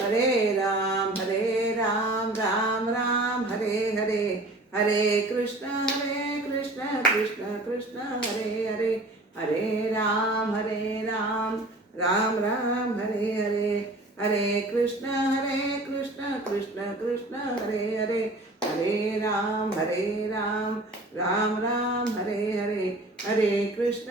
हरे राम राम राम हरे हरे, हरे कृष्ण कृष्ण कृष्ण हरे हरे, हरे राम राम राम हरे हरे, हरे कृष्ण कृष्ण कृष्ण हरे हरे, हरे राम राम राम हरे हरे, हरे कृष्ण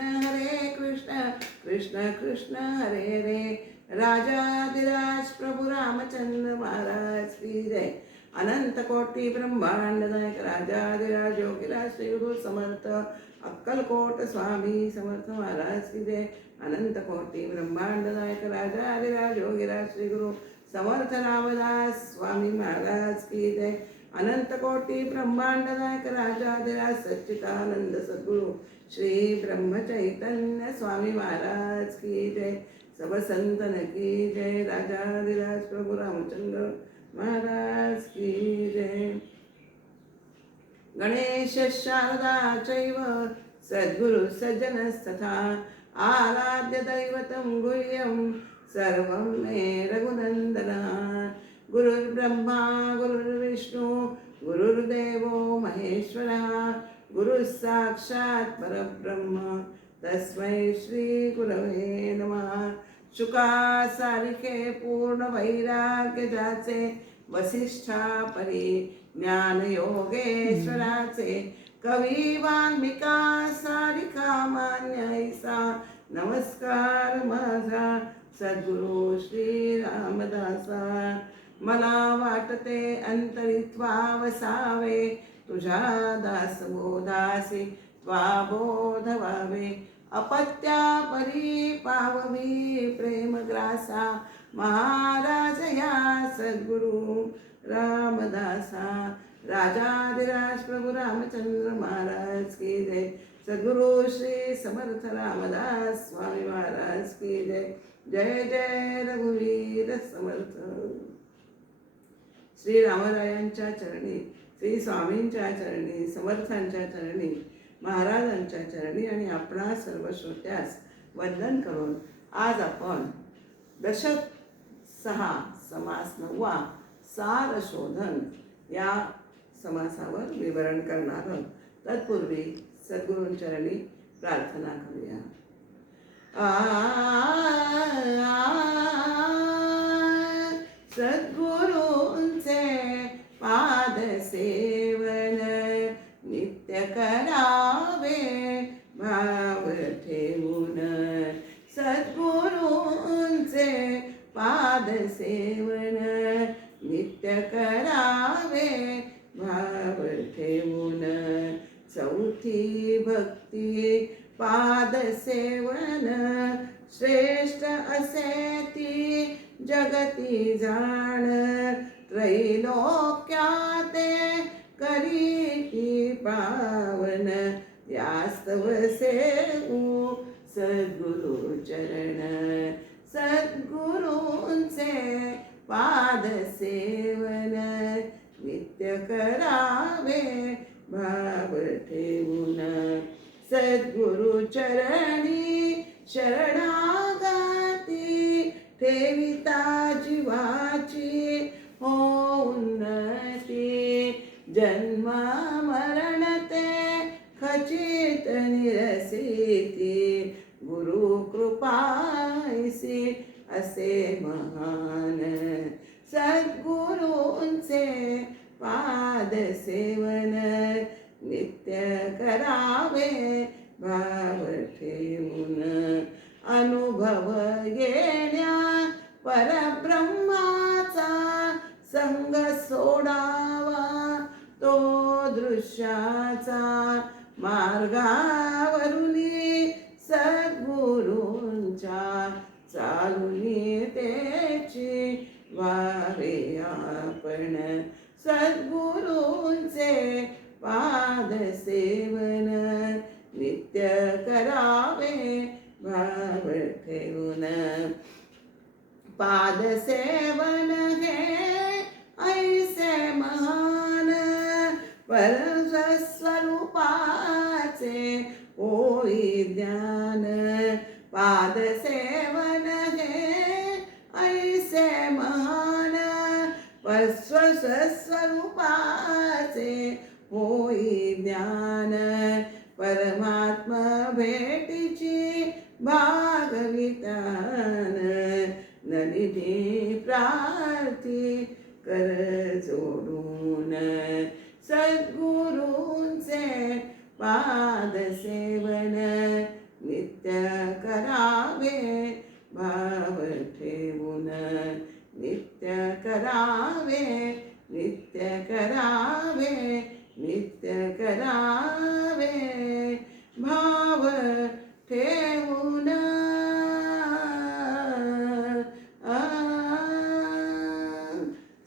कृष्ण कृष्ण हरे हरे। राजाधिराज प्रभु रामचंद्र महाराज की जय। अनंत कोटि ब्रह्मांड नायक राजाधिराज योगीराज श्री गुरु समर्थ अक्कलकोट स्वामी समर्थ महाराज की जय। अनंत कोटि ब्रह्मांड नायक राजाधिराज योगीराज श्री गुरु समर्थ रामदास स्वामी महाराज की जय। अनंत कोटि ब्रह्मांड नायक राजाधिराज सच्चिदानंद सद्गुरु श्री ब्रह्म चैतन्य स्वामी महाराज की जय। सब संतन की जय। राजाधिराज प्रभु रामचंद्र महाराज की जय। गणेश शारदा चैव सद्गुरु सज्जनस्तथा आराध्य दैवतं गुह्यं सर्वं मे रघुनंदना। गुरुर्ब्रह्मा गुरुर्विष्णु गुरुर्देवो महेश्वरः, गुरुः साक्षात् परब्रह्म तस्मै श्री गुरवे नमः। शुका सारिखे पूर्ण वैराग्य जाचे, वसिष्ठा परी ज्ञान योगेश्वराचे, कवी वाल्मिका सारिखा मान्य ऐसा नमस्कार माझा सद्गुरु श्री रामदासा। मला वाटते अंतरित्वा वसावे, तुझ्या दासबोधासी त्वाबोध व्हावे। अपत्या परी पाववी प्रेमग्रासा, महाराज या सद्गुरु रामदासा। राजाधिराज प्रभु रामचंद्र महाराज की जय। सद्गुरु श्री समर्थ रामदास स्वामी महाराज की जय। जय जय रघुवीर समर्थ। श्री रामरायांच्या चरणी, श्री स्वामींच्या चरणी, समर्थांच्या चरणी, महाराजांच्या चरणी आणि आपणा सर्व श्रोत्यास वंदन करून आज आपण दशक 6 समास 9 सार शोधन या समासावर विवरण करणार आहोत। तत्पूर्वी सद्गुरूंचरणी प्रार्थना करूया। सद्गुरूंचे पाद सेवन नित्य करावे भाव ठेवून। सद्गुरूंचे पाद सेवन नित्य करावे भाव ठेवून। चौथी भक्ती पाद सेवन श्रेष्ठ असे ती जगती जाण। त्रैलोक्याते करी पावन यास्तव सेवू सद्गुरु चरण। सद्गुरूंचे पाद सेवन नित्य करावे भाव ठेवून। सद्गुरु चरणी शरणागती ठेविता जीवाची हो उन्नती। जन्म मरण ते खचित निरसिती गुरु कृपाईसी असे महान। सद्गुरूंचे पाद सेवन नित्य करावे भाव ठेवून। अनुभव येण्या परब्रह्माचा संग सोडावा तो दृश्याचा। मार्गावरुनी सद्गुरूंच्या चालुनी त्याची व्हावे आपण। सद्गुरूंचे पाद सेवन नित्य करावे भाव ठेवून। पाद सेवन हे ऐसे महान परस्वरूपाचे होई ज्ञान। पाद सेवन हे ऐसे महान स्वस्वरूपाचे होई ज्ञान, परमात्मा भेटीची भागवितान, नलिनी प्रार्थी कर जोडून, सद्गुरूंचे पाद सेवन नित्य करावे भाव ठेवून, नित्य करावे, नित्य करावे, नित्य करावे भाव ठेवून.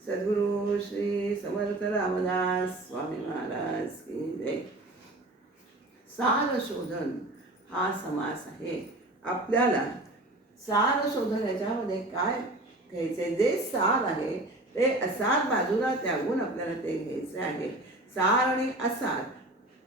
सद्गुरु श्री समर्थ रामदास स्वामी महाराज की जय. सार शोधन हा समास आहे. आपल्याला सार शोधन याच्यामध्ये काय घ्यायचे, जे सार आहे ते असार बाजूला त्यागून आपल्याला ते घ्यायचे आहे. सार आणि असार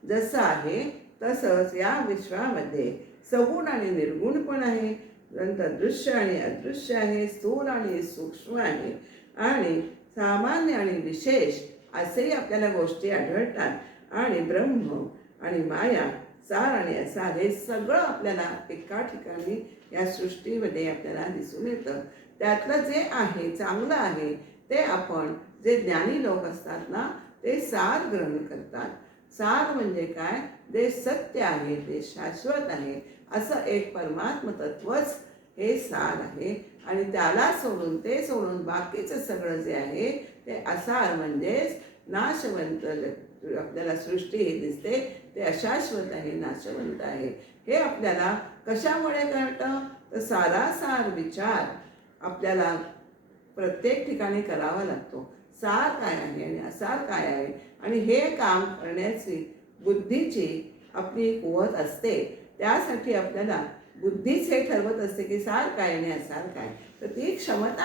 जसं आहे तसंच या विश्वामध्ये सगुण आणि निर्गुण पण आहे, नंतर दृश्य आणि अदृश्य आहे, स्थूल आणि सूक्ष्म आहे, आणि सामान्य आणि विशेष असेही आपल्याला गोष्टी आढळतात. आणि ब्रह्म आणि माया, सार आणि असार हे सगळं आपल्याला एका ठिकाणी या सृष्टीमध्ये आपल्याला दिसून येतं. त्यातलं जे आहे चांगलं आहे ते आपण, जे ज्ञानी लोक असतात ना, ते सार ग्रहण करतात. सार म्हणजे काय, जे सत्य आहे, ते शाश्वत आहे, असं एक परमात्म तत्वच हे सार आहे. आणि त्याला सोडून, ते सोडून बाकीचं सगळं जे आहे ते असार म्हणजेच नाशवंत. आपल्याला सृष्टी हे दिसते ते अशाश्वत आहे, नाशवंत आहे. हे आपल्याला कशामुळे कळतं, तर सारासार विचार आपल्याला प्रत्येक ठिकाणी करावा लागतो. सार काय आहे आणि असार काय आहे, आणि हे काम करण्याची बुद्धीची आपली कुवत असते. त्यासाठी आपल्याला बुद्धीच हे ठरवत असते की सार काय आणि असार काय. तर ती क्षमता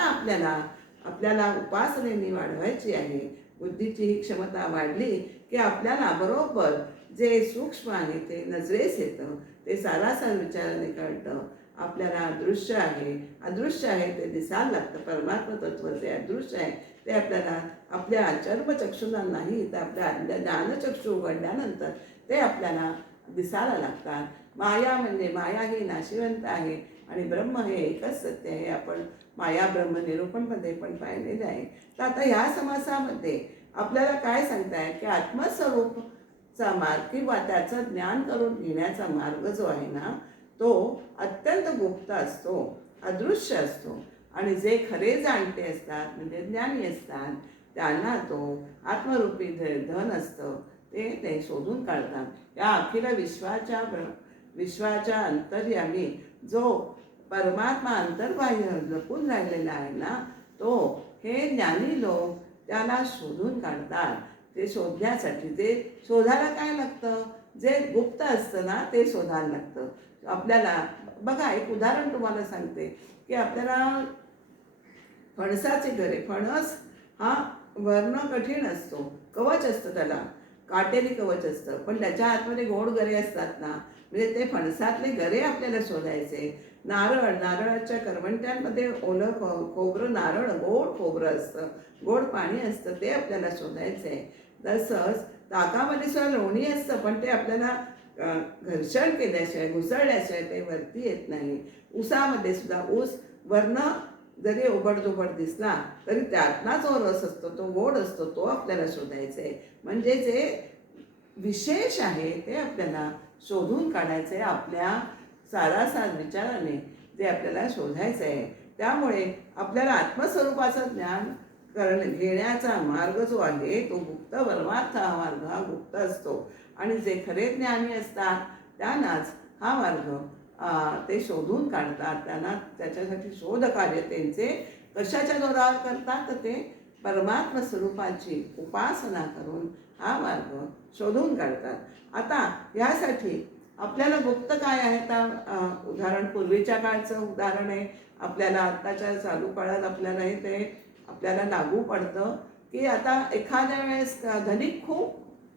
आपल्याला उपासनेने वाढवायची आहे. बुद्धीची ही क्षमता वाढली की आपल्याला बरोबर जे सूक्ष्म आहे ते नजरेस येतं, ते सारासार विचाराने कळतं. आपल्याला दृश्य आहे, अदृश्य आहे ते दिसायला लागतं. परमात्म तत्व जे अदृश्य आहे ते आपल्याला आपल्या चर्मचक्षुंना नाही, तर आपल्या ज्ञानचक्षु उघडल्यानंतर ते आपल्याला दिसायला लागतात. माया म्हणजे माया ही नाशिवंत आहे आणि ब्रह्म हे एकच सत्य आहे. आपण माया ब्रह्म निरूपणमध्ये पण पाहिलेलं आहे. तर आता ह्या समासामध्ये आपल्याला काय सांगताय की आत्मस्वरूपचा मार्ग किंवा त्याचं ज्ञान करून घेण्याचा मार्ग जो आहे ना, तो अत्यंत गुप्त असतो, अदृश्य असतो. आणि जे खरे जाणते असतात म्हणजे ज्ञानी असतात त्यांना तो आत्मरूपी धन असतं, ते शोधून काढतात. या अखिल विश्वाच्या अंतर्यामी जो परमात्मा अंतर्बाह्य लपून राहिलेला आहे ना, तो हे ज्ञानी लोक त्याला शोधून काढतात. ते शोधण्यासाठी ते शोधायला काय लागतं, जे गुप्त असतं ना ते शोधायला लागतं. आपल्याला बघा, एक उदाहरण तुम्हाला सांगते की आपल्याला फणसाचे गरे, फणस हा वर्ण कठीण असतो, कवच असतं, त्याला काटेरी कवच असतं, पण त्याच्या आतमध्ये गोड गरे असतात ना, म्हणजे ते फणसातले गरे आपल्याला शोधायचे. नारळाच्या करवंट्यांमध्ये ओलं खोबरं, नारळ गोड खोबरं असतं, गोड पाणी असतं, ते आपल्याला शोधायचं आहे. तसंच ताकामध्ये सुद्धा लोणी असतं, पण ते आपल्याला घर्षण केल्याशिवाय, घुसळल्याशिवाय ते वरती येत नाही. ऊसामध्ये सुद्धा ऊस वर्ण जरी ओबडधोबड दिसला तरी त्यातला जो रस असतो तो गोड असतो, तो आपल्याला शोधायचा आहे. म्हणजे जे विशेष आहे ते आपल्याला शोधून काढायचं आहे. आपल्या सारासार विचाराने जे आपल्याला शोधायचं आहे. त्यामुळे आपल्याला आत्मस्वरूपाचं ज्ञान घेण्याचा मार्ग जो आहे तो गुप्त, परमार्थ हा मार्ग हा गुप्त असतो. आणि जे खरे ज्ञानी असतात त्यांनाच हा मार्ग ते शोधून काढतात. त्यांना त्याच्यासाठी शोधकार्य त्यांचे कशाच्या जोरावर करतात, तर ते परमात्म स्वरूपाची उपासना करून हा मार्ग शोधून काढतात. आता यासाठी आपल्याला गुप्त काय आहे, तर उदाहरण पूर्वीच्या काळचं उदाहरण आहे. आपल्याला आत्ताच्या चालू काळात आपल्याला हे ते आपल्याला लागू पडतं की आता एखाद्या वेळेस खूप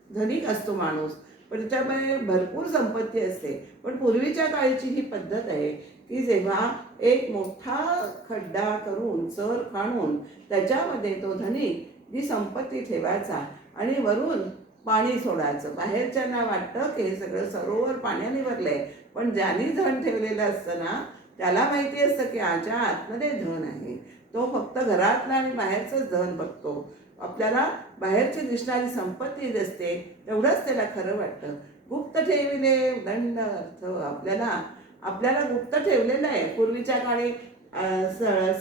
धनिक असतो माणूस, पण त्याच्यामध्ये भरपूर संपत्ती असते. पण पूर्वीच्या काळची ही पद्धत आहे की जेव्हा एक मोठा खड्डा करून चर खाणून त्याच्यामध्ये तो धनिक ही संपत्ती ठेवायचा आणि वरून पाणी सोडायचं. बाहेरच्यांना वाटतं की हे सगळं सरोवर पाण्याने भरलंय, पण ज्यांनी धन ठेवलेलं असतं ना त्याला माहिती असतं की आच्या आतमध्ये धन आहे. तो फक्त घरातलं आणि बाहेरचंच धन बघतो. आपल्याला बाहेरची दिसणारी संपत्ती दिसते तेवढंच त्याला खरं वाटतं. गुप्त ठेविले दंड अर्थ. आपल्याला गुप्त ठेवलेलं आहे. पूर्वीच्या काळी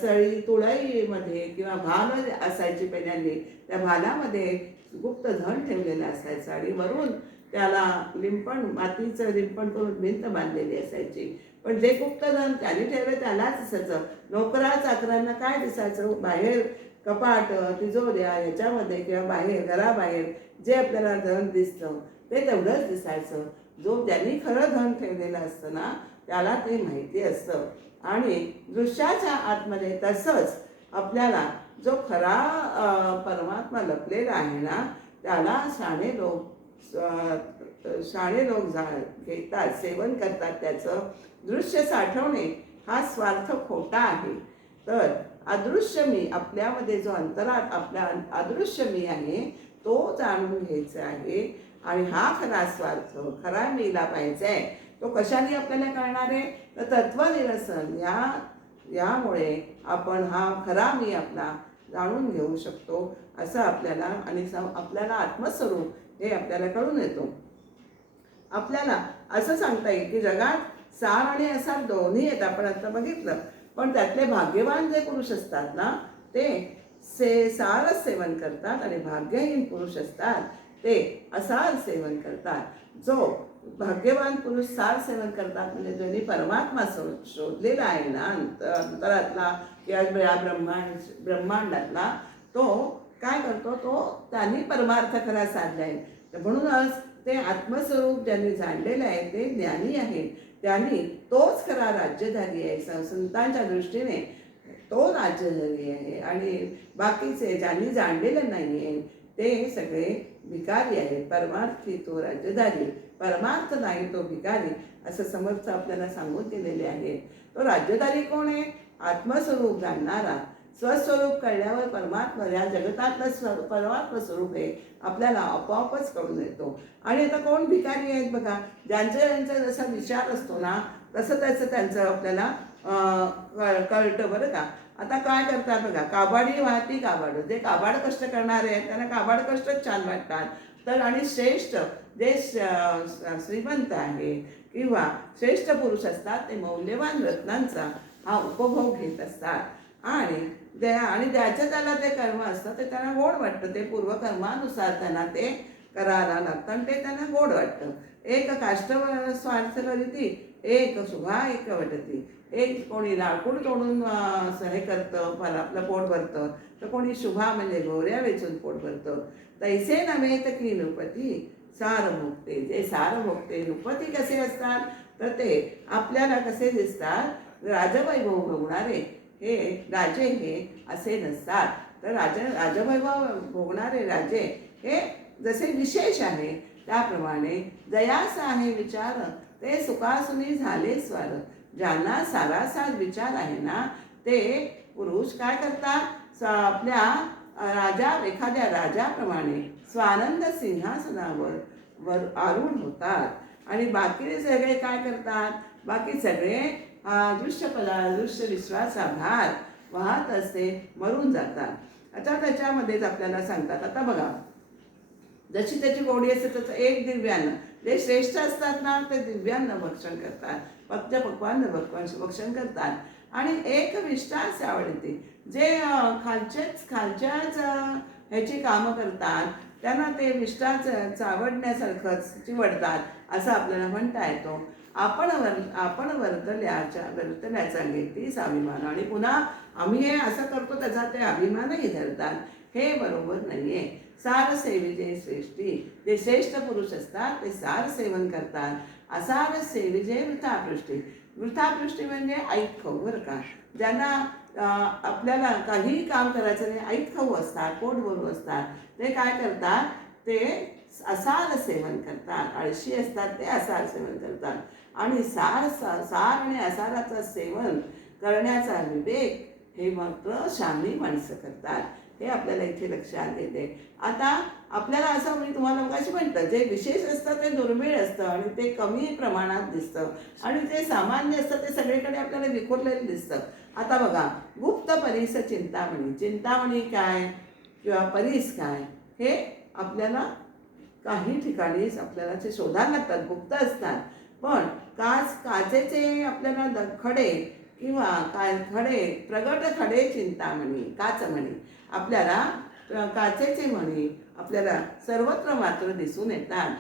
सळी तुळईमध्ये किंवा भाल असायची पहिल्यांदी, त्या भालामध्ये गुप्त धन ठेवलेलं असायचं आणि वरून त्याला मातीचं लिंपण करून भिंत बांधलेली असायची. पण जे गुप्त धन त्याने ठेवलं त्यालाच असायचं. नोकरा चाकरांना काय दिसायचं? बाहेर कपाट तिजोऱ्या ह्याच्यामध्ये किंवा बाहेर घराबाहेर जे आपल्याला धन दिसतं ते तेवढंच दिसायचं. ज्यांनी खरं धन ठेवलेलं असतं ना त्याला ते माहिती असतं. आणि दृश्याच्या आतमध्ये तसंच आपल्याला जो खरा परमात्मा लपलेला आहे ना त्याला शाणे लोक घेतात, सेवन करतात. त्याचं दृश्य साठवणे हा स्वार्थ खोटा आहे. तर अदृश्य मी आपल्यामध्ये जो अंतरात आपल्या अदृश्य मी आहे तो जाणून घ्यायचा आहे. आणि हा खरा स्वार्थ खरा मीला पाहिजे आहे. तो कशाने आपल्याला कळणार आहे? तर तत्वनिरसन यामुळे आपण हा खरा मी आपला जाणून घेऊ शकतो असं आपल्याला. आणि आपल्याला आत्मस्वरूप हे आपल्याला कळून येतो. आपल्याला असं सांगता येईल की जगात सार आणि असार दोन्ही आहेत. आपण आता बघितलं. पण त्यातले भाग्यवान जे पुरुष असतात ना ते सारच सेवन करतात आणि भाग्यहीन पुरुष असतात ते असार सेवन करतात. जो भाग्यवान पुरुष सार सेवन करतात म्हणजे ज्यांनी परमात्मा शोधलेला आहे ना अंतरातला किंवा ब्रह्मांडातला, तो काय करतो? तो त्यांनी परमार्थ खरा साधला आहे. म्हणूनच ते आत्मस्वरूप ज्यांनी जाणलेलं आहे ते ज्ञानी आहे. त्यांनी तोच खरा राज्यधारी आहे. संतांच्या दृष्टीने तो राज्यधारी आहे. आणि बाकीचे ज्यांनी जाणलेलं नाही आहे ते सगळे भिकारी आहेत. परमार्थी तो राज्यधारी, परमार्थ नाही तो भिकारी, असं समर्थ आपल्याला सांगून दिलेले आहे. तो राज्यधारी कोण आहे? आत्मस्वरूप जाणणारा. स्वस्वरूप कळल्यावर परमात्मा या जगतातलं परमात्मा स्वरूप आहे आपल्याला आपोआपच कळून येतो. आणि आता कोण भिकारी आहेत बघा? ज्यांचा जसा विचार असतो ना तसं त्यांचं आपल्याला कळतं बरं का. आता काय करतात बघा, काबाडी वाहती काबाड. जे काबाड कष्ट करणारे आहेत त्यांना काबाड कष्टच छान वाटतात. तर आणि श्रेष्ठ जे श्रीमंत आहे किंवा श्रेष्ठ पुरुष असतात ते मौल्यवान रत्नांचा हा उपभोग घेत असतात. आणि ज्याचं त्याला ते कर्म असतं ते त्यांना गोड वाटतं. ते पूर्वकर्मानुसार त्यांना ते करायला लागतं आणि ते त्यांना गोड वाटतं. एक काष्ट स्वार्थ करीती, एक शुभा एक वटती. एक कोणी लाकूड तोडून हे करतं आपलं पोट भरतं, तर कोणी शुभा म्हणजे गोऱ्या वेचून पोट भरतं. तैसे नव्हे तर की नृपती सार भोगते. जे सार भोगते नृपती कसे असतात? तर ते आपल्याला कसे दिसतात? राजवैभव भोगणारे हे राजे हे असे नसतात. तर राजवैभव भोगणारे राजे हे जसे विशेष आहे त्याप्रमाणे जयास आहे विचार ते सुखासुनी झाले स्वार. ज्यांना सारासार विचार आहे ना ते पुरुष काय करतात? आपल्या एखाद्या राजाप्रमाणे स्वानंद सिंहासनावर आरूढ होतात. आणि बाकी सगळे काय करतात? बाकी सगळे दृश्य विश्वासा भार वाहत असते, मरून जातात. आता त्याच्यामध्येच आपल्याला सांगतात. आता बघा, जशी त्याची गोडी असते तसं एक दिव्यान्न. जे श्रेष्ठ असतात ना ते दिव्यान्न भक्षण करतात, पक्वान्न भक्षण करतात. आणि एक विष्टाच आवडते. जे खालच्याच ह्याची कामं करतात त्यांना ते विष्टाच चावडण्यासारखंच चिवडतात असं आपल्याला म्हणता येतो. आपण वर्तल्याचा घेतीस अभिमान. आणि पुन्हा आम्ही हे असं करतो त्याचा ते अभिमानही धरतात. हे बरोबर नाहीये. सार सेविजे श्रेष्ठी. जे श्रेष्ठ पुरुष असतात ते सार सेवन करतात. असार सेविजे वृथापृष्टी. वृथापृष्टी म्हणजे ऐत खाऊ बरं का. ज्यांना आपल्याला काहीही काम करायचं नाही, ऐत खाऊ असतात, पोट भरू असतात, ते काय करतात? ते असार सेवन करतात. आळशी असतात ते असार सेवन करतात. आणि सार आणि असाराचं सेवन करण्याचा विवेक हे मात्र शहाणी माणसं करतात. हे आपल्याला इथे लक्षात येते. आता आपल्याला असं मी तुम्हाला मगाशी म्हटलं, जे विशेष असतं ते दुर्मिळ असतं आणि ते कमी प्रमाणात दिसतं आणि जे सामान्य असतं ते सगळीकडे आपल्याला विखुरलेलं दिसतं. आता बघा, गुप्त परीस चिंतामणी. चिंतामणी काय किंवा परीस काय हे आपल्याला काही ठिकाणी आपल्याला ते शोधायला लागतात, गुप्त असतात. पण काचेचे आपल्याला खडे किंवा खडे, प्रगट खडे चिंतामणी, काचमणी आपल्याला, काचेचे मणी आपल्याला सर्वत्र मात्र दिसून येतात.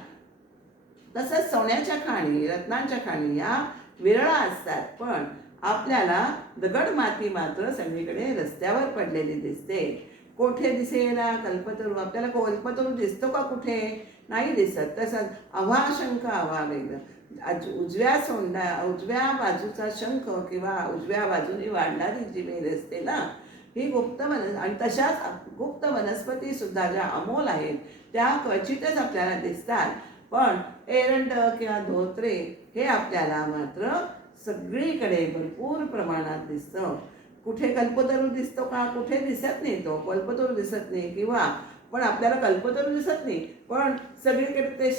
तसंच सोन्याच्या खाणी, रत्नांच्या खाणी या विरळा असतात, पण आपल्याला दगड माती मात्र सगळीकडे रस्त्यावर पडलेली दिसते. कोठे दिसेना कल्पतरू, आपल्याला कल्पतरू दिसतो का कुठे? नाही दिसत. तसंच अव्हा शंख अव्हा वेग, उजव्या बाजूचा शंख किंवा उजव्या बाजूने वाढणारी जी वेल असते ना, ही गुप्त आणि तशाच गुप्त वनस्पती सुद्धा ज्या अमोल आहेत त्या क्वचितच आपल्याला दिसतात. पण एरंड किंवा धोत्रे हे आपल्याला मात्र सगळीकडे भरपूर प्रमाणात दिसतं. कुठे कल्पतरू दिसतो का? कुठे दिसत नाही. तो कल्पतरू दिसत नाही, किंवा पण आपल्याला कल्पतरू दिसत नाही, पण सगळीकडे ते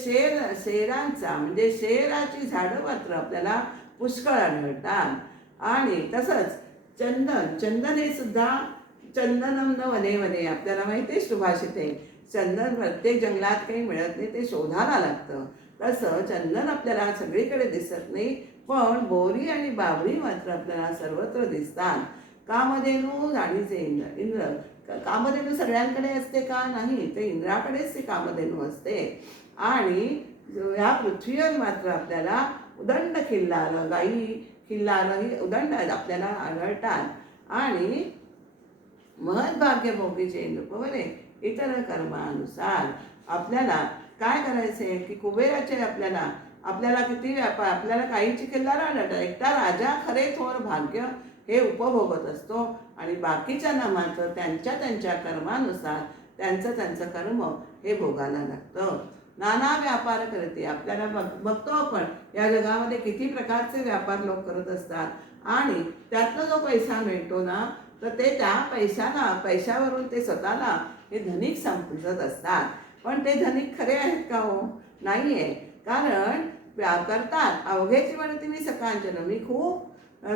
शेरांचा म्हणजे शेराची झाडं मात्र आपल्याला पुष्कळ आढळतात. आणि तसंच चंदन हे सुद्धा, चंदनम न वने वने, आपल्याला माहिती आहे सुभाषित आहे, चंदन प्रत्येक जंगलात काही मिळत नाही, ते शोधायला लागतं. तसं चंदन आपल्याला सगळीकडे दिसत नाही, पण बोरी आणि बाबरी मात्र आपल्याला सर्वत्र दिसतात. कामधेनू जाणीचे इंद्र, कामधेनू सगळ्यांकडे असते का? नाही, ते इंद्राकडेच ती कामधेनू असते. आणि ह्या पृथ्वीवर मात्र आपल्याला उदंड खिल्लार, गाई खिल्लार ही उदंड आपल्याला आढळतात. आणि महद्भाग्यभोगीचे इंद्रपवने इतर कर्मानुसार आपल्याला काय करायचे की कुबेराचे आपल्याला किती व्यापार, आपल्याला काहीची खिल्लार आढळतात. एकटा राजा खरे थोर भाग्य हे उपभोगत असतो आणि बाकीच्यांना मात्र त्यांच्या त्यांच्या कर्मानुसार त्यांचं कर्म हे भोगायला लागतं. नाना व्यापार करते, आपल्याला बघतो आपण या जगामध्ये किती प्रकारचे व्यापार लोक करत असतात आणि त्यातनं जो पैसा मिळतो ना, तर ते त्या पैशावरून ते स्वतःला हे धनिक समजत असतात. पण ते धनिक खरे आहेत का हो? नाही आहे. कारण करतात अवघेची म्हणते मी सकांचन, मी खूप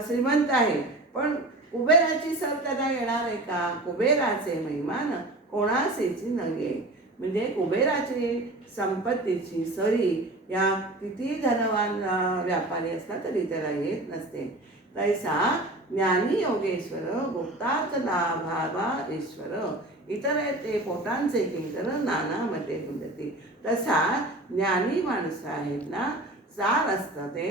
श्रीमंत आहे, पण कुबेराची सर त्याला येणार आहे का? कुबेराचे महिमान कोणासेची नये, म्हणजे कुबेराची संपत्तीची सरी या किती धनवान व्यापारी असला तरी त्याला येत नसते. तैसा ज्ञानी योगेश्वर गुप्तार्थ लाभावा ईश्वर, इतर ते पोटांचे किंकर नाना मते हुंडती. तसा ज्ञानी माणसं आहेत ना, सार असतं ते.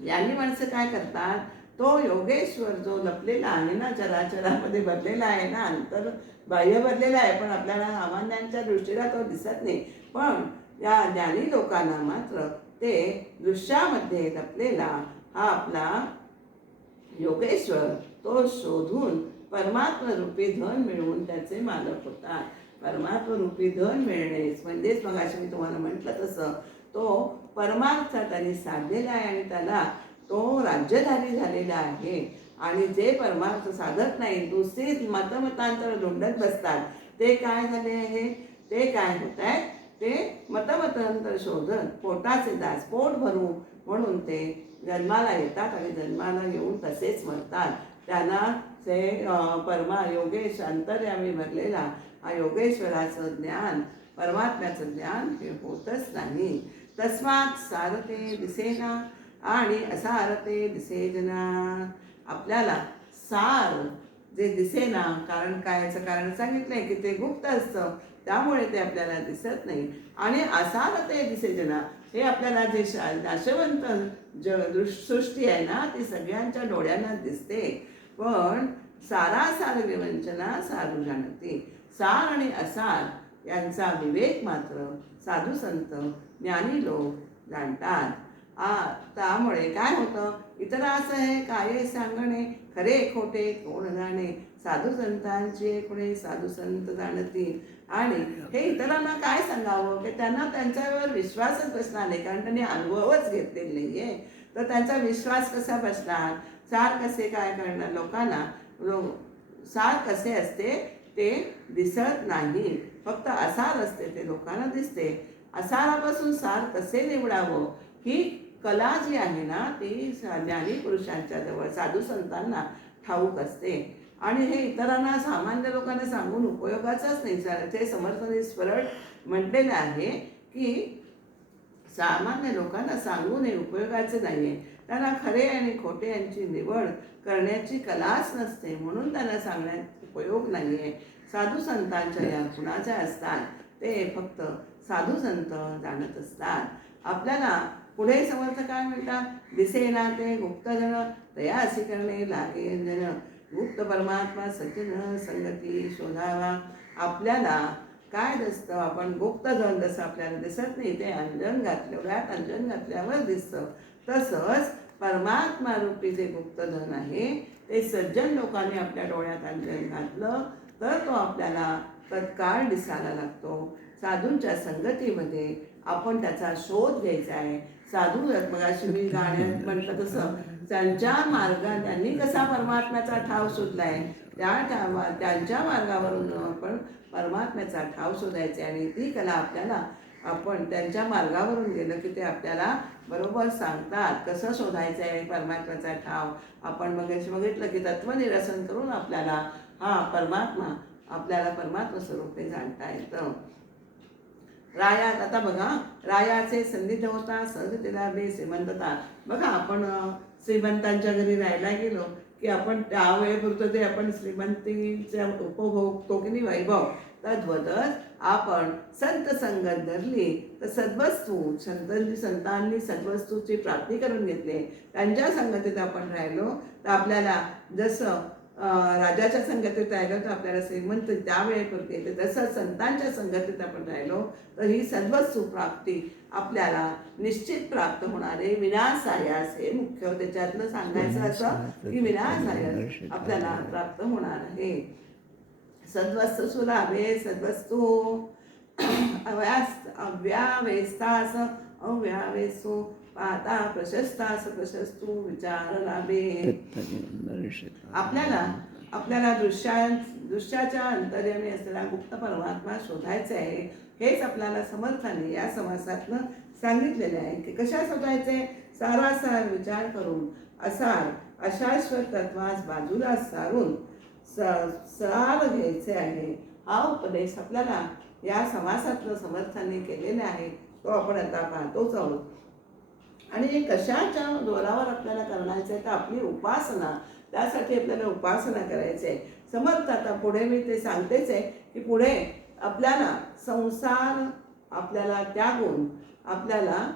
ज्ञानी माणसं काय करतात? तो योगेश्वर जो लपलेला आहे ना, चराचरामध्ये भरलेला आहे ना, अंतर बाह्य भरलेला आहे, पण आपल्याला सामान्यांच्या दृष्टीला तो दिसत नाही. पण या ज्ञानी लोकांना मात्र ते दृश्यामध्ये लपलेला हा आपला योगेश्वर तो शोधून परमात्मरूपी धन मिळवून त्याचे मालक होतात. परमात्मरूपी धन मिळणेच म्हणजेच मगाशी मी तुम्हाला म्हटलं तसं तो परमार्थ त्यांनी साधलेला आहे आणि त्याला तो राज्यधारी झालेला आहे. आणि जे परमार्थ साधत नाही, दुसरीच मतमतांतर धुंडत बसतात, ते काय झाले आहे? ते काय होत आहे? ते मतमतांतर शोधत पोटाचे दास, पोट भरू म्हणून ते जन्माला येतात आणि जन्माला येऊन तसेच मरतात. त्यांना ते योगेश अंतर्यामी भरलेला हा योगेश्वराचं ज्ञान, परमात्म्याचं ज्ञान हे होतच नाही. तस्मात सारते दिसेना आणि असारते दिसेजना, आपल्याला सार जे दिसेना, कारण काय, याचं कारण सांगितलंय की ते गुप्त असतं, त्यामुळे ते आपल्याला दिसत नाही. आणि असारते दिसेजना हे आपल्याला जे नाशवंत सृष्टी आहे ना, ती सगळ्यांच्या डोळ्यांना दिसते, पण सारासार विवंचना साधू जाणते. सार आणि असार यांचा विवेक मात्र साधू संत ज्ञानी लोक जाणतात. त्यामुळे काय होतं? इतरास हे काय सांगणे, खरे खोटे कोण जाणे, साधू संतांचे कोणी साधू संत जाणती. आणि हे इतरांना काय सांगावं की त्यांना त्यांच्यावर विश्वासच बसणार नाही, कारण त्यांनी अनुभवच घेतलेला नाही आहे. तर त्यांचा विश्वास कसा बसणार? सार कसे काय करणार लोकांना? सार कसे असते ते दिसत नाही. फक्त आसार असते, ते लोकांना दिसते. आसारापासून सार कसे निवडावं ही कला जी आहे ना, ती ज्ञानी पुरुषांच्या जवळ, साधू संतांना ठाऊक असते. आणि हे इतरांना, सामान्य लोकांना सांगून उपयोगाचंच नाही. ते समर्थांनी स्फुरद म्हटलेलं आहे की सामान्य लोकांना सांगून हे उपयोगाचे नाही आहे. त्यांना खरे आणि खोटे यांची निवड करण्याची कलाच नसते, म्हणून त्यांना सांगण्यात उपयोग नाही आहे. साधू संतांच्या या गुणाच्या असतात, ते फक्त साधू संत जाणत असतात. आपल्याला पुढे समर्थ काय म्हणतात, दिसेना ते गुप्तजन तया अशी करणे लागे अंजन, गुप्त परमात्मा सज्जन संगती शोधावा. आपल्याला काय दिसतं, आपण गुप्तधन जसं आपल्याला दिसत नाही, ते अंजन घातल्यावर, अंजन घातल्यावर दिसतं. तसंच परमात्मा रूपी जे गुप्तधन आहे, ते सज्जन लोकांनी आपल्या डोळ्यात अंजन घातलं तर तो आपल्याला तत्काळ दिसायला लागतो. साधूंच्या संगतीमध्ये आपण त्याचा शोध घ्यायचा आहे. साधू मगाशी मी गाण्यात म्हटलं तसं, त्यांच्या मार्गात त्यांनी कसा परमात्म्याचा ठाव शोधलाय, त्यांच्या मार्गावरून आपण परमात्म्याचा ठाव शोधायचे. आणि ती कला आपल्याला, आपण त्यांच्या मार्गावरून गेलं की ते आपल्याला बरोबर सांगतात कसं शोधायचं आहे परमात्म्याचा ठाव. आपण मगाशी बघितलं की तत्वनिरसन करून आपल्याला परमात्मा, आपल्याला परमात्मा स्वरूपे जाणता येतं. रायात, आता बघा, रायाचे सन्निध होता सहज तिला बे श्रीमंतता. बघा, आपण श्रीमंतांच्या घरी राहायला गेलो की आपण त्यावेळेपुरतं ते आपण श्रीमंतीचा उपभोगतो की नाही, वैभव. तद्वतच आपण संत संगत धरली तर सद्वस्तू, संतांनी सद्वस्तूची प्राप्ती करून घेतली. त्यांच्या संगतीत आपण राहिलो तर आपल्याला, जसं राजाच्या संगतीत राहिलो तर आपल्याला श्रीमंत त्यावेळेपुरते येते, तसं संतांच्या संगतीत आपण राहिलो तर ही सद्वस्तू प्राप्ती आपल्याला निश्चित प्राप्त होणारे. विनासायास, हे मुख्य त्याच्यातलं सांगायचं असं की विनासायास आपल्याला प्राप्त होणार आहे. सद्वस्तू सुलाभे सद्वस्तू अव्यावेस्तास अव्यावेसो पाहता प्रशस्तास प्रशस्तू विचार लाभे. आपल्याला दृश्याच्या अंतर्यामी असलेला गुप्त परमात्मा शोधायचा आहे. हेच आपल्याला समर्थाने या समासातनं सांगितलेले आहे की कशा शोधायचे. सारासार विचार करून असार अशाश्वत तत्वास बाजूला सारून सार घ्यायचे आहे. हा उपदेश आपल्याला या समासातलं समर्थाने केलेला आहे, तो आपण आता पाहतोच आहोत. आणि कशाच्या जोरावर आपल्याला करायचं आहे तर आपली उपासना, त्यासाठी आपल्याला उपासना करायची आहे. समर्थ आता पुढे मी ते सांगतेच आहे की पुढे आपल्याला संसार आपल्याला त्यागून, आपल्याला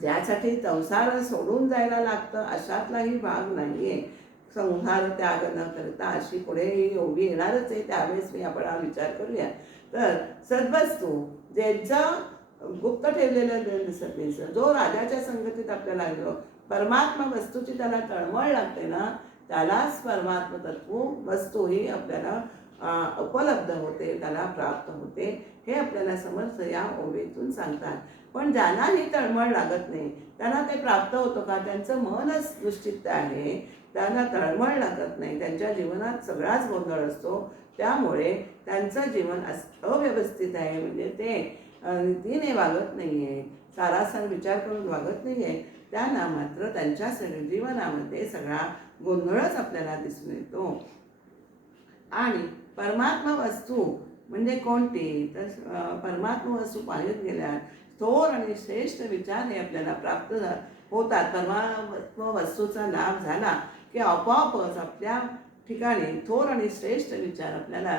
ज्यासाठी संसार सोडून जायला लागतं अशातलाही भाग नाही आहे. संसार त्याग न करता अशी पुढे योगी येणारच आहे, त्यावेळेस मी आपण हा विचार करूया. तर सद्वस्तू, ज्यांचा गुप्त ठेवलेलं दिसत नाही, जो राजाच्या संगतीत आपल्याला आलो, परमात्मा वस्तूची त्याला तळमळ लागते ना, त्यालाच परमात्मा तत्व वस्तू ही आपल्याला उपलब्ध होते, त्याला प्राप्त होते. हे आपल्याला समर्थ या ओवीतून सांगतात. पण ज्यांना ही तळमळ लागत नाही त्यांना ते प्राप्त होतं का, त्यांचं मनच दुश्चित्त आहे, त्यांना तळमळ लागत नाही, त्यांच्या जीवनात सगळाच गोंधळ असतो. त्यामुळे त्यांचं जीवन अव्यवस्थित आहे, म्हणजे ते रीतीने वागत नाही आहे, सारासार विचार करून वागत नाही आहे. त्यांना मात्र त्यांच्या जीवनामध्ये सगळा गोंधळच आपल्याला दिसून येतो. आणि परमात्मा वस्तू म्हणजे कोणती, तर परमात्मा वस्तू पाहित गेल्यास थोर आणि श्रेष्ठ विचार हे आपल्याला प्राप्त होतात. परमात्मा वस्तूचा लाभ झाला की आपोआपच आपल्या ठिकाणी थोर आणि श्रेष्ठ विचार आपल्याला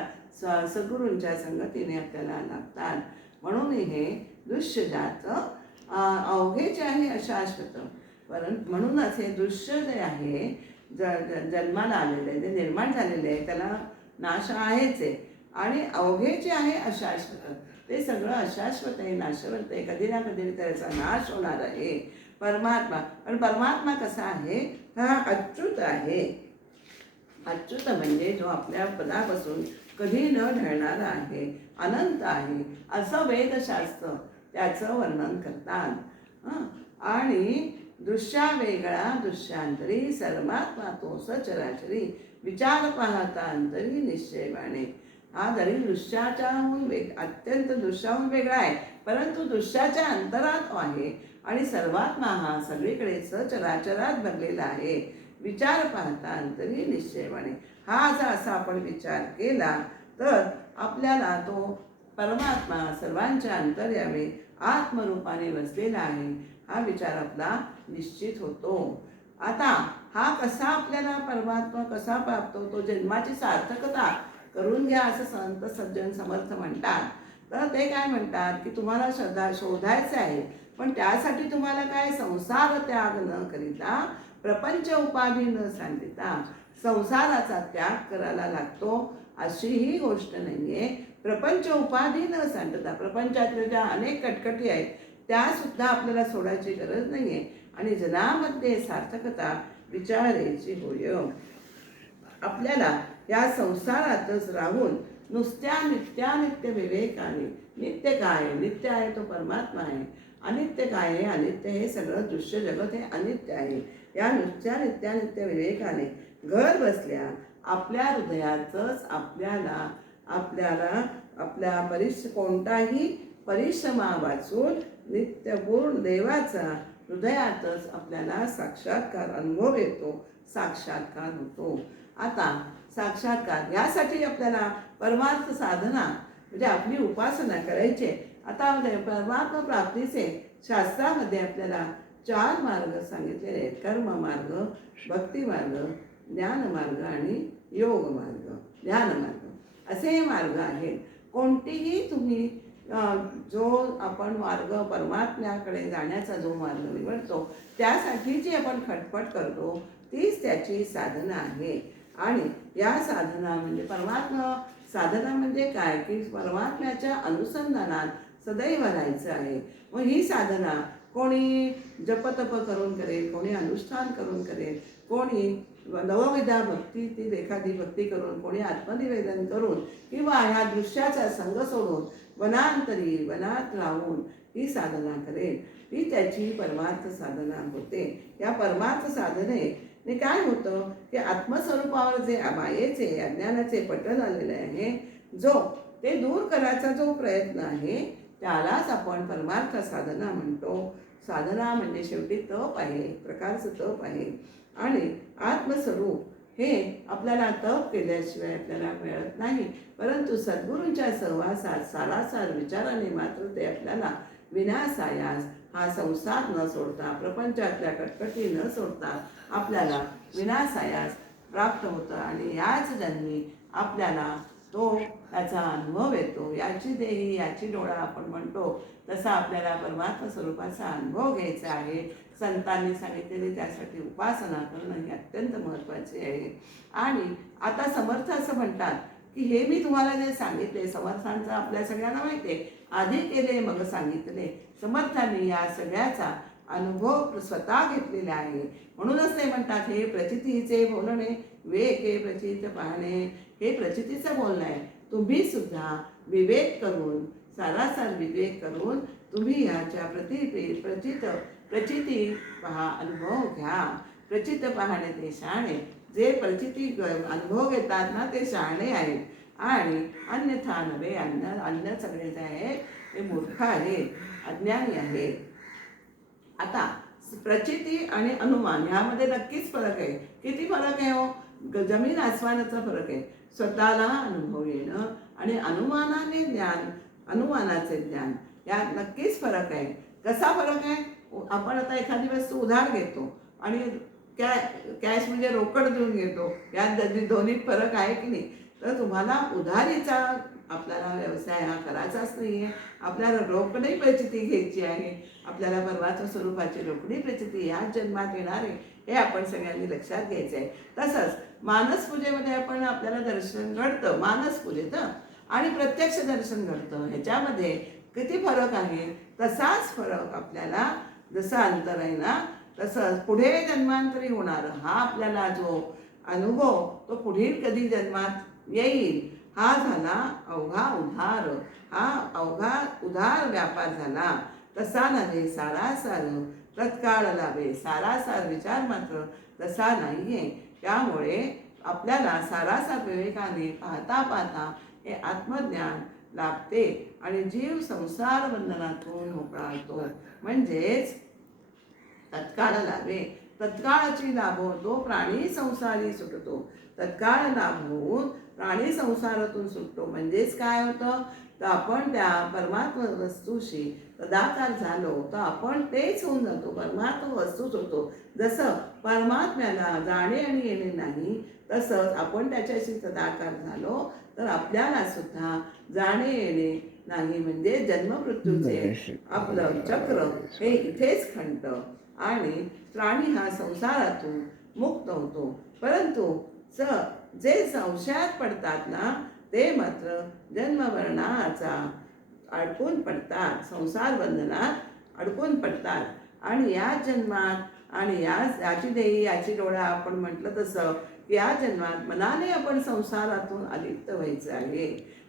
सद्गुरूंच्या संगतीने आपल्याला लागतात. म्हणून हे दृश्य ज्याचं अवघेचे आहे अशाश्वत, म्हणूनच हे दृश्य जे आहे जन्माला आलेले आहे, जे निर्माण झालेले आहे, त्याला नाश आहेच आहे. आणि अवघेचे आहे अशाश्वत, ते सगळं अशाश्वत आहे, नाशवंत आहे, कधी ना कधी त्याचा नाश होणार आहे. परमात्मा, पण परमात्मा कसा आहे, हा अच्युत आहे. अच्युत म्हणजे जो आपल्या पदापासून कधी न ढळणारा आहे, अनंत आहे, असं वेदशास्त्र त्याचं वर्णन करतात. आणि दृश्या वेगळा दृश्यांतरी सर्वात्मा तो सचराचरी, विचार पाहता अंतरी निश्चयवाणे. हा जरी दृश्याच्याहून अत्यंत दृश्याहून वेगळा आहे, परंतु दृश्याच्या अंतरात आहे आणि सर्वात्मा हा सगळीकडे सचराचरात भरलेला आहे. विचार पाहता अंतरी निश्चयवाणे. हा जर असा आपण विचार केला तर आपल्याला तो परमात्मा सर्वांच्या अंतर्यामी आत्मरूपाने वसलेला आहे हा विचार आपला निश्चित होतो. आता हा कसा आपल्याला परमात्मा कसा प्राप्त होतो, जन्माची सार्थकता करून घ्या असं संत सज्जन समर्थ म्हणतात. तर ते काय म्हणतात की तुम्हाला शोधायचं आहे, पण त्यासाठी तुम्हाला काय संसार त्याग न करिता प्रपंच उपाधी न सांडिता. संसाराचा त्याग करायला लागतो अशी ही गोष्ट नाहीये. प्रपंच उपाधी न सांडता, प्रपंचातल्या ज्या अनेक कटकटी आहेत त्या सुद्धा आपल्याला सोडायची गरज नाहीये. आणि जनामध्ये सार्थकता विचारायची होय. आपल्याला या संसारातच राहून नुसत्या नित्यानित्य विवेकाने, नित्य काय आहे, नित्य आहे तो परमात्मा आहे, अनित्य काय आहे, अनित्य हे सगळं दृश्य जगत हे अनित्य आहे, या नुसत्या नित्यानित्य विवेकाने घर बसल्या आपल्या हृदयातच आपल्याला आपल्या कोणताही परिश्रमा वाचून नित्यपूर्ण देवाचा हृदयातच आपल्याला साक्षात्कार अनुभव येतो, साक्षात्कार होतो. आता साक्षात्कार यासाठी आपल्याला परमार्थ साधना म्हणजे आपली उपासना करायची. आता परमात्मा प्राप्तीचे शास्त्रामध्ये आपल्याला 4 मार्ग सांगितलेले आहेत. कर्म मार्ग, भक्ती मार्ग, ज्ञान मार्ग आणि योग मार्ग, ध्यान मार्ग असे हे मार्ग आहेत. कोणतीही तुम्ही जो आपण मार्ग परमात्म्याकडे जाण्याचा जो मार्ग निवडतो त्यासाठी जी आपण खटपट करतो तीच त्याची साधना आहे. आणि या साधना म्हणजे परमात्मा साधना म्हणजे काय की परमात्म्याच्या अनुसंधानात सदैव राहायचं आहे. मग ही साधना कोणी जपतप करून करेल, कोणी अनुष्ठान करून करेल, कोणी नवविधा भक्ती एखादी भक्ती करून, कोणी आत्मनिवेदन करून किंवा ह्या दृश्याचा संग सोडून वनात राहून ही साधना करेल, ही त्याची परमार्थ साधना होते. या परमार्थ साधनेने काय होतं की आत्मस्वरूपावर जे मायेचे अज्ञानाचे पटन आलेले आहे, ते दूर करायचा जो प्रयत्न आहे त्यालाच आपण परमार्थ साधना म्हणतो. साधना म्हणजे शेवटी तप आहे, एक प्रकारचं तप आहे. आणि आत्मस्वरूप हे आपल्याला तप केल्याशिवाय आपल्याला मिळत नाही, परंतु सद्गुरूंच्या सहवासात सारासार विचाराने मात्र ते आपल्याला विनासायास हा संसार न सोडता, प्रपंचातल्या कटकटी न सोडता आपल्याला विनासायास प्राप्त होतं. आणि याच जन्मी आपल्याला त्याचा अनुभव येतो. याची देही याची डोळा आपण म्हणतो तसा आपल्याला परमात्मा स्वरूपाचा अनुभव घ्यायचा आहे. संतांनी सांगितलेली त्यासाठी उपासना करणं ही अत्यंत महत्त्वाची आहे. आणि आता समर्थ असं म्हणतात की हे मी तुम्हाला जे सांगितले, समर्थांचं आपल्या सगळ्यांना माहिती आहे, आधी केले मग सांगितले. समर्थांनी या सगळ्याचा अनुभव स्वतः घेतलेला आहे. म्हणूनच ते म्हणतात हे प्रचितीचे बोलणे वेके प्रचित पाहणे, हे प्रचितीचं बोलणं आहे. तुम्ही सुद्धा विवेक करून, सारासार विवेक करून तुम्ही ह्याच्या प्रचिती पहा, अनुभव घ्या. प्रचित पाहणे ते शहाणे, जे प्रचिती अनुभव घेतात ना ते शहाणे आहेत. आणि अन्यथा नव्हे, अन्य सगळे जे आहे ते मूर्ख आहेत, अज्ञानी आहेत. आता प्रचिती आणि अनुमान ह्यामध्ये नक्कीच फरक आहे. किती फरक आहे हो? जमीन आसमानाचा फरक आहे. स्वतःला अनुभव येणं आणि अनुमानाचे ज्ञान यात नक्कीच फरक आहे. कसा फरक आहे? आपण आता एखादी वस्तू उधार घेतो आणि कॅश म्हणजे रोकड देऊन घेतो, यात दोन्हीत फरक आहे की नाही? तर तुम्हाला उधारीचा आपल्याला व्यवसाय हा करायचाच नाही आहे. आपल्याला रोकडी प्रचिती घ्यायची आहे. आपल्याला परमात्मा स्वरूपाची रोकडी प्रचिती याच जन्मात येणार आहे, हे आपण सगळ्यांनी लक्षात घ्यायचं आहे. तसंच मानसपूजेमध्ये आपल्याला दर्शन घडतं मानसपूजेत, आणि प्रत्यक्ष दर्शन घडतं. ह्याच्यामध्ये किती फरक आहे? तसाच फरक आपल्याला जसं अंतर आहे ना, तसंच पुढे जन्मांतरी होणार हा आपल्याला जो अनुभव तो पुढील कधी जन्मात येईल हा झाला अवघा उधार व्यापार झाला. तसा नव्हे सारासार तत्काळ लाभे, सारासार विचार मात्र तसा नाहीये. त्यामुळे आपल्याला सारासार विवेकाने पाहता पाहता हे आत्मज्ञान लाभते आणि जीव संसार बंधनातून मोकळा होतो. म्हणजेच तत्काळ लाभे तत्काळाची लाभो तो प्राणी संसारी सुटतो. तत्काळ लाभ होऊन प्राणी संसारातून सुटतो. म्हणजेच काय होतं तर आपण त्या परमात्मा वस्तूशी तदाकार झालो तर आपण तेच होऊन जातो, परमात्मा वस्तूच होतो. जसं परमात्म्याला जाणे आणि येणे नाही तसंच आपण त्याच्याशी तदाकार झालो तर आपल्याला सुद्धा जाणे येणे नाही. म्हणजे जन्ममृत्यूचे आपलं चक्र हे इथेच खंडतं आणि प्राणी हा संसारातून मुक्त होतो. परंतु जे संशयात पडतात ना ते मात्र जन्ममरणाचा अडकून पडतात, संसार बंधनात अडकून पडतात. आणि या जन्मात आणि याची देही याची डोळा आपण म्हटलं तसं या जन्मात मनाने आपण संसारातून अलिप्त व्हायचं आहे.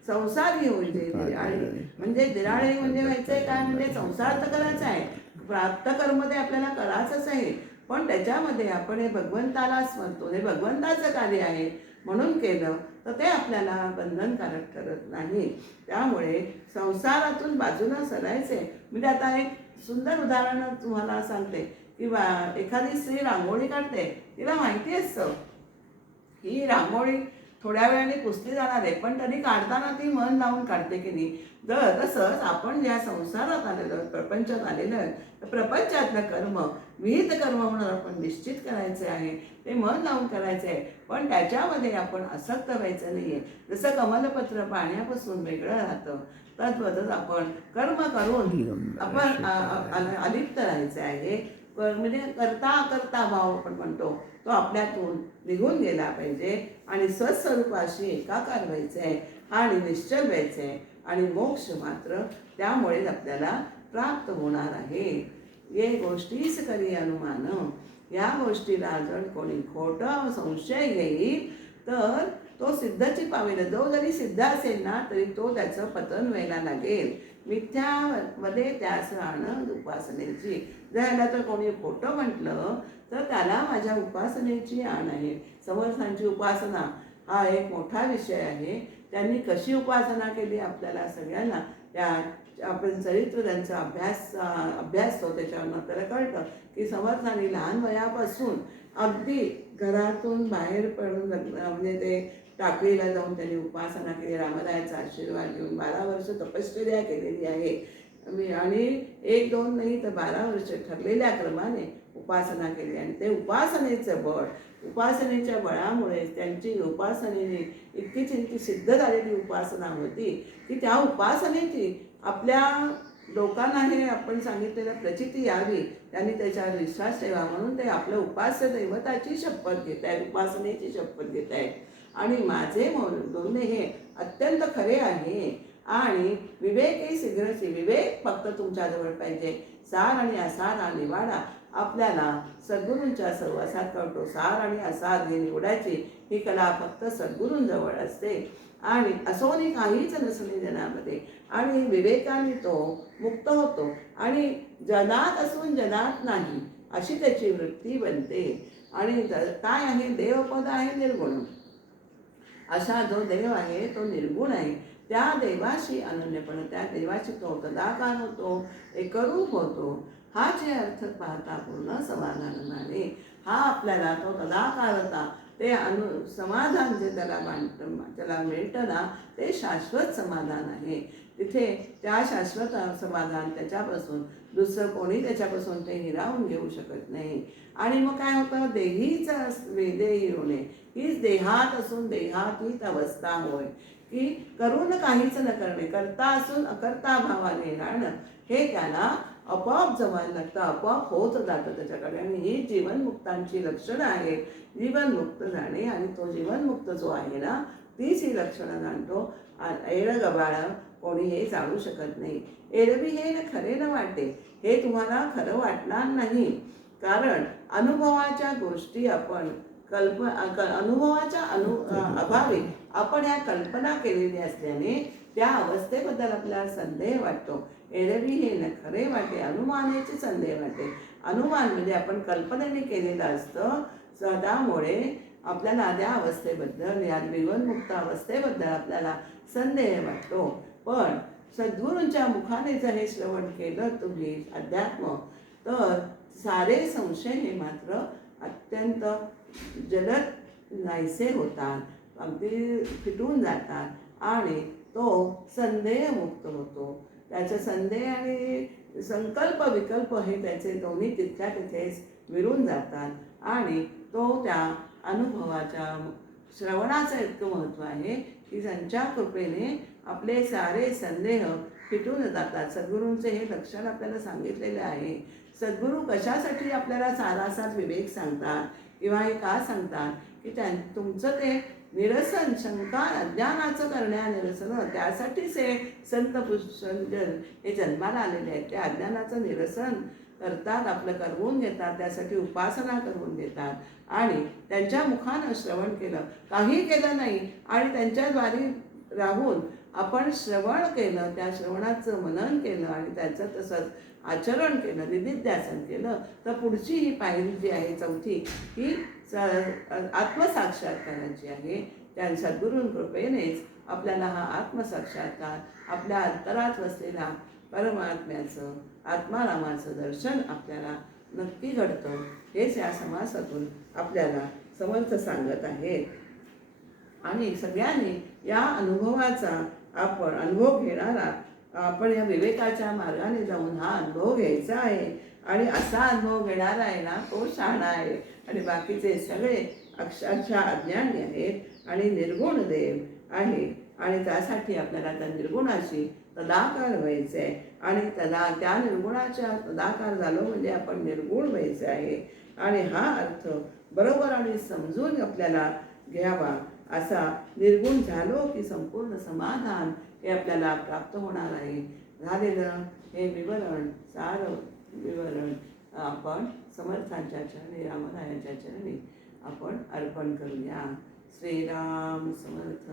संसारी म्हणजे दिराळी. म्हणजे दिराळी म्हणजे व्हायचंय काय म्हणजे संसार तर करायचा आहे, प्राप्त कर्म ते आपल्याला करायचंच आहे, पण त्याच्यामध्ये आपण हे भगवंताला स्मरतो, हे भगवंताचं कार्य आहे म्हणून केलं तर ते आपल्याला बंधनकारक ठरत नाही. त्यामुळे संसारातून बाजूला सरायचे. म्हणजे आता एक सुंदर उदाहरण तुम्हाला सांगते किंवा एखादी स्त्री रांगोळी काढते, तिला माहिती असतं ही रांगोळी थोड्या वेळाने पुसली जाणार आहे, पण तरी काढताना ती मन लावून काढते की नाही. तर तसंच आपण ज्या संसारात आलेलं प्रपंचात आलेलं आहे प्रपंचातलं कर्म विहित कर्म म्हणून आपण निश्चित करायचे आहे, ते मन लावून करायचे आहे, पण त्याच्यामध्ये आपण आसक्त व्हायचं नाही आहे. जसं कमलपत्र पाण्यापासून वेगळं राहतं तद्वतच आपण कर्म करून आपण अलिप्त राहायचे आहे. म्हणजे करता करता भाव आपण म्हणतो तो आपल्यातून निघून गेला पाहिजे आणि सत्स्वरूपाशी एकाकार व्हायचं आहे आणि निश्चल व्हायचं आहे आणि मोक्ष मात्र त्यामुळेच आपल्याला प्राप्त होणार आहे. ये गोष्टीच करी अनुमान. या गोष्टीला जर कोणी खोटं संशय घेईल तर तो सिद्धची पावेल. जो जरी सिद्ध असेल ना तरी तो त्याचं पतन व्हायला लागेल. मिथ्यामध्ये त्यास आनंद उपासनेची. जर ह्याला तर कोणी खोटं म्हटलं तर त्याला माझ्या उपासनेची आण आहे. समर्थांची उपासना हा एक मोठा विषय आहे. त्यांनी कशी उपासना केली आपल्याला सगळ्यांना त्या आपण चरित्र त्यांचा अभ्यासतो त्याच्यावर आपल्याला कळतं की समर्थांनी लहान वयापासून अगदी घरातून बाहेर पडून म्हणजे ते टाकळीला जाऊन त्यांनी उपासना केली. रामरायाचा आशीर्वाद घेऊन 12 वर्ष तपश्चर्या केलेली आहे आणि 1-2 नाही तर 12 वर्ष ठरलेल्या क्रमाने उपासना केली. आणि ते उपासनेचं बळ, उपासनेच्या बळामुळे त्यांची उपासनेने इतकी सिद्ध झालेली उपासना होती की त्या उपासनेची आपल्या लोकांना हे आपण सांगितलेलं प्रचिती यावी, त्यांनी त्याच्यावर विश्वास ठेवा म्हणून ते आपलं उपास्य दैवताची शपथ घेत आहेत, उपासनेची शपथ घेत आहेत. आणि माझे बोलणे हे अत्यंत खरे आहे आणि विवेकही शीघ्रची. विवेक फक्त तुमच्याजवळ पाहिजे. सार आणि असार हा निवाडा आपल्याला सद्गुरूंच्या सहवासात कळतो. सार आणि असार हे निवडायची ही कला फक्त सद्गुरूंजवळ असते आणि असोनी काहीच नसले जनामध्ये आणि विवेकाने तो मुक्त होतो आणि जनात असून जनात नाही अशी त्याची वृत्ती बनते. आणि काय आहे देवपद आहे निर्गुण. असा जो देव आहे तो निर्गुण आहे. त्या देवाशी अनन्यपणे त्या देवाशी तो तदाकार होतो, एकरूप होतो. हा जे अर्थ पाहता पूर्ण समाधान माने. हा आपल्याला तो तदाकारता ते समाधान जे त्याला मिळतं ना ते शाश्वत समाधान आहे. तिथे त्या शाश्वत समाधान त्याच्यापासून दुसरं कोणी त्याच्यापासून ते हिरावून घेऊ शकत नाही. आणि मग काय होतं देहीचं देही होणे हीच देहात असून देहातीत अवस्था होय की करून काहीच न करणे, करता असून अकर्ता भावाने राहणं हे त्याला आपोआप जमायला लागतं, आपोआप होत जातं त्याच्याकडे. आणि ही जीवनमुक्तांची लक्षणं आहेत. जीवनमुक्त जाणे आणि तो जीवनमुक्त जो आहे ना तीच ही लक्षणं जाणतो. एड गबाळ कोणी हे जाणू शकत नाही. एरवी हे खरे न वाटे हे तुम्हाला खरं वाटणार नाही, कारण अनुभवाच्या गोष्टी आपण अनुभवाच्या अभावी आपण ह्या कल्पना केलेली असल्याने त्या अवस्थेबद्दल आपल्याला संदेह वाटतो. एरवी हे न खरे वाटे अनुमानाचे संदेह वाटे. अनुमान म्हणजे आपण कल्पनेने केलेलं असतं. त्यामुळे आपल्याला त्या अवस्थेबद्दल, या विगनमुक्त अवस्थेबद्दल आपल्याला संदेह वाटतो. पण सद्गुरूंच्या मुखाने जर हे श्रवण केलं तुम्ही अध्यात्म, तर सारे संशय हे मात्र अत्यंत जलद नाहीसे होतात, अगदी फिटून जातात आणि तो संदेहमुक्त होतो. त्याचे संदेह आणि संकल्प विकल्प हे त्याचे दोन्ही तितक्या तिथेच विरून जातात आणि तो त्या अनुभवाच्या श्रवणाचं इतकं महत्त्व आहे की त्यांच्या कृपेने आपले सारे संदेह फिटून जातात. सद्गुरूंचे हे लक्षण आपल्याला सांगितलेले आहे. सद्गुरू कशासाठी आपल्याला सारासार विवेक सांगतात किंवा हे का सांगतात की तुमचं ते निरसन, शंका अज्ञानाचं निरसन, त्यासाठीच हे संत हे जन्माला आलेले आहेत. त्या अज्ञानाचं निरसन करतात, आपलं करवून घेतात, त्यासाठी उपासना करून घेतात आणि त्यांच्या मुखानं श्रवण केलं, काही केलं नाही आणि त्यांच्याद्वारे राहून आपण श्रवण केलं, त्या श्रवणाचं मनन केलं आणि त्याचं तसंच आचरण केलं, निधिध्यासन केलं, तर पुढची ही पायरी जी आहे चौथी, ही आत्मसाक्षात्काराची आहे. त्या सद्गुरूं कृपेनेच आपल्याला हा आत्मसाक्षात्कार, आपल्या अंतरात वसलेला परमात्म्याचं, आत्मारामाचं दर्शन आपल्याला नक्की घडतं. हेच या समासातून आपल्याला समर्थ सांगत आहेत. आणि सगळ्यांनी या अनुभवाचा आपण अनुभव घेणारा, आपण या विवेकाच्या मार्गाने जाऊन हा अनुभव घ्यायचा आहे. आणि असा अनुभव घेणारा आहे ना, तो शहाणा आहे आणि बाकीचे सगळे अक्षरशः अज्ञानी आहेत आणि निर्गुण देव आहे. आणि त्यासाठी आपल्याला त्या निर्गुणाशी तदाकार व्हायचं आहे आणि त्या निर्गुणाच्या तदाकार झालो म्हणजे आपण निर्गुण व्हायचं आहे. आणि हा अर्थ बरोबर आणि समजून आपल्याला घ्यावा. असा निर्गुण झालो की संपूर्ण समाधान हे आपल्याला प्राप्त होणार आहे. झालेलं हे विवरण, सार विवरण आपण समर्थांच्या चरणी, रामरायांच्या चरणी आपण अर्पण करूया. श्रीराम समर्थ.